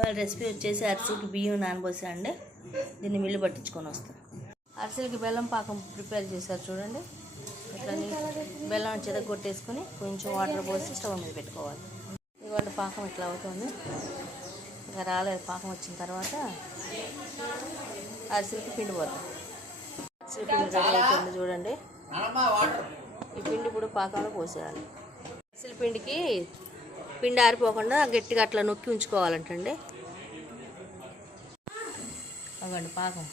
ఇవాళ రెసిపీ వచ్చేసి అరిసెలకి బియ్యం నానబోసా అండి. దీన్ని మిల్లు పట్టించుకొని వస్తాను. అరిసెలకి బెల్లం పాకం ప్రిపేర్ చేశారు చూడండి. ఇట్లా బెల్లం చెదగొట్టేసుకొని కొంచెం వాటర్ పోసి స్టవ్ మీద పెట్టుకోవాలి. ఇవాళ పాకం ఇట్లా అవుతుంది. ఇంకా రాలేదు. పాకం వచ్చిన తర్వాత అరిసెలకి పిండి పోతాం. అరిసెల పిండి రెడీ అవుతుంది చూడండి. ఈ పిండి ఇప్పుడు పాకంలో పోసేయాలి. అరిసెల పిండికి పిండి ఆరిపోకుండా గట్టిగా అట్లా నొక్కి ఉంచుకోవాలంటండి. అవ్వండి పాకం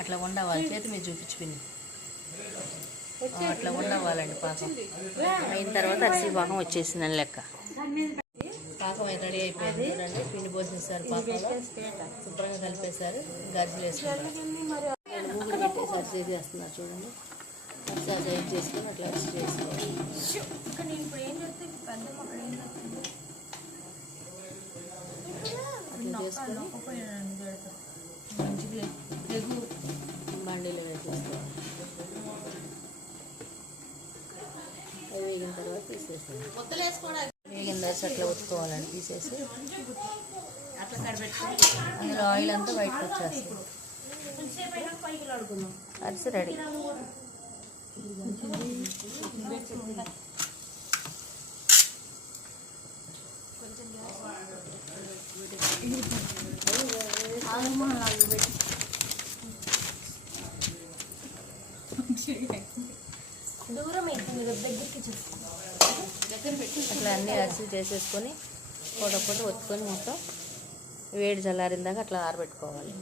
అట్లా ఉండవాలి. చేతి మీద చూపించి పిండి అట్లా ఉండవాలండి. పాకం అయిన తర్వాత అరిసెల పాకం వచ్చేసిందని లెక్క. పాకం అయితే రెడీ అయిపోయింది చూడండి. పిండి పోసేసారు, పాకంలో శుభ్రంగా కలిపేశారు. గజ్జలు వేసుకుంటారు. మూగుడు పెట్టేసి అరిసె చేస్తున్నారు చూడండి. అరిసె సైడ్ చేసుకొని అట్లా అరిసె చేసుకోవాలి. అట్లా చేసుకొని బండిలో వేసేసుకోవాలి. అవి వేగిన తర్వాత తీసేస్తాం. వేగిన తర్వాత అట్లా ఒత్తుకోవాలండి. తీసేసి అందులో ఆయిల్ అంతా బయటకు వచ్చేస్తుంది. అరిసె రెడీ. అట్లా అన్నీ అరిసెలు చేసేసుకొని పూట ఒత్తుకొని మొత్తం వేడి చల్లారిందాక అట్లా ఆరబెట్టుకోవాలి.